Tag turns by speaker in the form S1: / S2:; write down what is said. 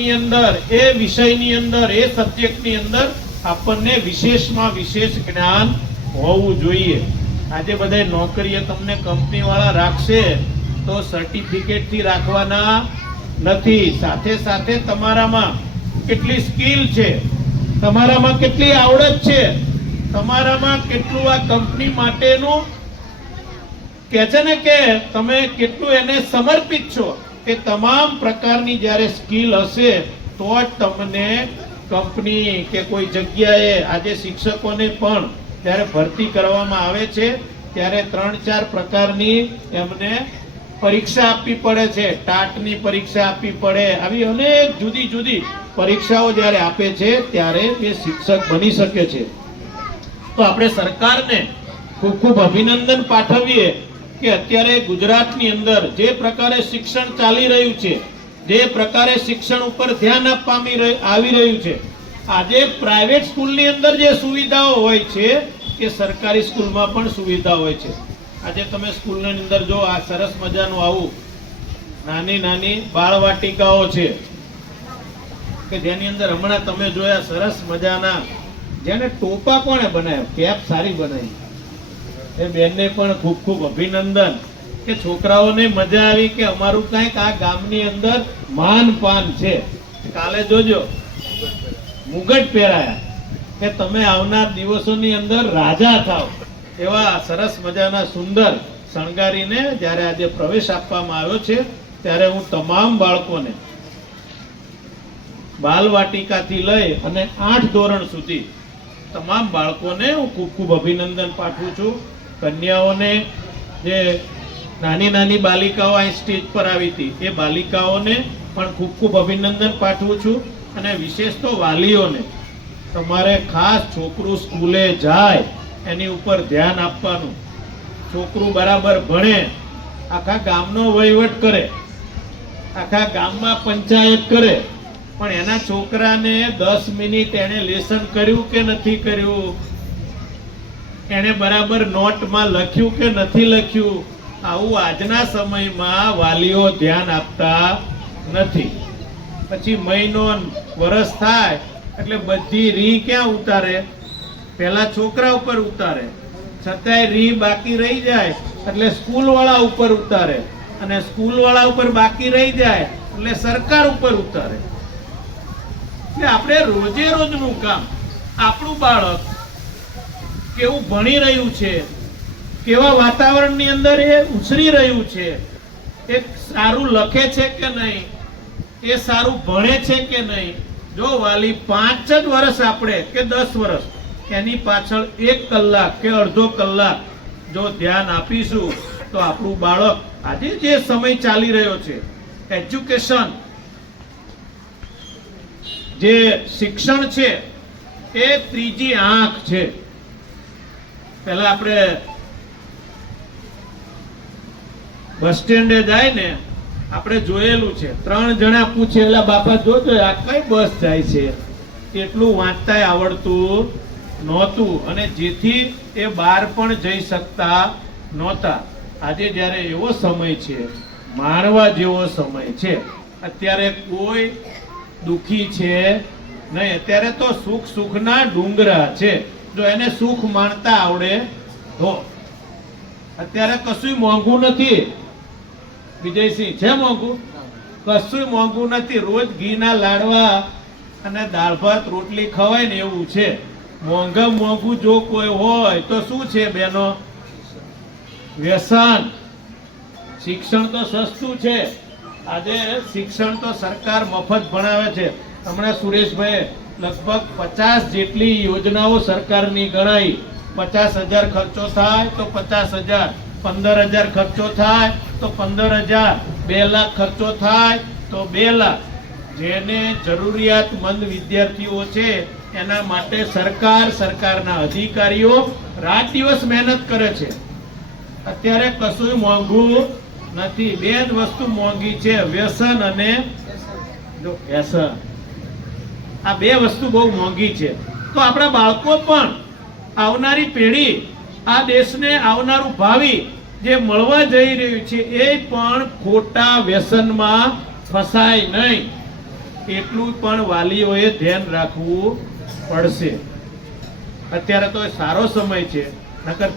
S1: ની અંદર, એ વિષયની અંદર, એ સબ્જેક્ટની અંદર આપણને વિશેષમાં વિશેષ જ્ઞાન હોવું જોઈએ. આજે બધા નોકરીએ તમને કંપનીવાળા રાખશે, તો સર્ટિફિકેટથી રાખવાના નથી. સાથે સાથે તમારામાં કેટલી સ્કિલ છે? તમારામાં કેટલી આવડત છે? તમારામાં કેટલું આ કંપની માટેનું? કે છે ને કે તમે કેટલું એને સમર્પિત છો? એ તમામ પ્રકારની જ્યારે સ્કિલ હશે, તો જ તમને કંપની કે કોઈ જગ્યાએ આજે શિક્ષકોને પણ જ્યારે ભરતી કરવામાં આવે છે, ત્યારે ત્રણ ચાર પ્રકારની એમને પરીક્ષા આપવી પડે છે. ટાટની પરીક્ષા આપવી પડે. આવી અનેક જુદી જુદી પરીક્ષાઓ જ્યારે આપે છે, ત્યારે એ શિક્ષક બની શકે છે. તો આપણે સરકારને ખૂબ ખૂબ અભિનંદન પાઠવીએ. કે અત્યારે ગુજરાતની અંદર જે પ્રકારે શિક્ષણ ચાલી રહ્યું છે, જે પ્રકારે શિક્ષણ ઉપર ધ્યાન આપવામાં આવી રહ્યું છે, આજે પ્રાઇવેટ સ્કૂલની અંદર જે સુવિધાઓ હોય છે કે સરકારી સ્કૂલમાં પણ સુવિધા હોય છે. આજે તમે સ્કૂલની અંદર જો આ સરસ મજાનું આવું નાની નાની બાળવાટિકાઓ છે, કે જેની અંદર હમણાં તમે જોયા સરસ મજાના, જેને ટોપા કોણે બનાવ્યા, કેપ સારી બનાવી. એ બેનને પણ ખૂબ ખૂબ અભિનંદન કે છોકરાઓને મજા આવી કે અમારું કંઈક આ ગામની અંદર માન પાન છે. કાલે જોજો, મુગટ પહેરાયા કે તમે આવનાર દિવસોની અંદર રાજા થાવ. એવા સરસ મજાના સુંદર શણગારીને જ્યારે આજે પ્રવેશ આપવામાં આવ્યો છે, ત્યારે હું તમામ બાળકોને બાલવાટિકાથી લઈ અને આઠ ધોરણ સુધી તમામ બાળકોને હું ખૂબ ખૂબ અભિનંદન પાઠવું છું. કન્યાઓને જે નાની નાની બાલિકાઓ અહીં સ્ટેજ પર આવી હતી, એ બાલિકાઓને પણ ખૂબ ખૂબ અભિનંદન પાઠવું છું અને વિશેષ તો વાલીઓને. તમારે ખાસ છોકરું સ્કૂલે જાય, એની ઉપર ધ્યાન આપવાનું. છોકરું બરાબર ભણે, આખા ગામનો વહીવટ કરે, આખા ગામમાં પંચાયત કરે, પણ એના છોકરાને દસ મિનિટ એણે લેસન કર્યું કે નથી કર્યું? એને બરાબર નોટમાં લખ્યું કે નથી લખ્યું? આવું આજના સમયમાં વાલીઓ ધ્યાન આપતા નથી. પછી મહિનો વરસ થાય, એટલે બધી રી ક્યાં ઉતારે? પહેલા છોકરા ઉપર ઉતારે. છતાંય રી બાકી રહી જાય, એટલે સ્કૂલવાળા ઉપર ઉતારે. અને સ્કૂલવાળા ઉપર બાકી રહી જાય, એટલે સરકાર ઉપર ઉતારે. એટલે આપણે રોજે રોજનું કામ, આપણું બાળક કેવું ભણી રહ્યું છે કેવા વાતાવરણની અંદર એ ઉછરી રહ્યું છે એ સારું લખે છે કે નહીં, એ સારું ભણે છે કે નહીં. જો વાલી પાંચ જ વર્ષ આપણે, કે દસ વર્ષ એની પાછળ એક કલાક કે અડધો કલાક જો ધ્યાન આપીશું, તો આપણું બાળક આજે જે સમય ચાલી રહ્યો છે, એજ્યુકેશન, જે શિક્ષણ છે, એ ત્રીજી આંખ છે. પહેલા આપણે બસ સ્ટેન્ડે જાય ને, આપણે જોયેલું છે. ત્રણ જણા પૂછે એટલે બાપા, જોજો, આ કઈ બસ જાય છે? એટલું વાંચતાય આવડતું નહોતું અને જેથી એ બહાર પણ જઈ શકતા નહોતા. આજે જ્યારે એવો સમય છે, માણવા જેવો સમય છે, અત્યારે કોઈ દુખી છે નહીં. અત્યારે તો સુખ સુખના ડુંગરા છે. જો એને સુખ માણતા આવડે, તો અત્યારે કશું મોંઘું નથી. વિજયસિંહ, છે મોંઘું? કશું મોંઘું નથી. રોજ ઘીના લાડવા અને દાળ ભાત, રોટલી ખવાય ને એવું છે. મોંઘા મોંઘું જો કોઈ હોય, તો શું છે બેનો? વ્યસન. શિક્ષણ તો સસ્તું છે. આજે શિક્ષણ તો સરકાર મફત ભણાવે છે. હમણાં સુરેશભાઈ લગભગ પચાસ જેટલી યોજનાઓ સરકારની ગણાઈ પચાસ હજાર ખર્ચો થાય તો પચાસ હજાર. પંદર હજાર ખર્ચો થાય તો પંદર હજાર. બે લાખ ખર્ચો થાય તો બે લાખ. જેને જરૂરિયાતમંદ વિદ્યાર્થીઓ છે, એના માટે સરકાર, સરકારના અધિકારીઓ રાત દિવસ મહેનત કરે છે. અત્યારે કશું મોંઘું નથી. બે જ વસ્તુ મોંઘી છે, વ્યસન અને જો વ્યસન. આ બે વસ્તુ બહુ મોંઘી છે. તો આપણા બાળકો પણ આવનારી પેઢી આ દેશને આવનારું ભાવિ જે મળવા જઈ રહ્યું છે એ પણ ખોટા વ્યસનમાં ફસાય નહીં. એટલું પણ વાલીઓએ ધ્યાન રાખવું પડશે. અત્યારે તો સારો સમય છે, નકર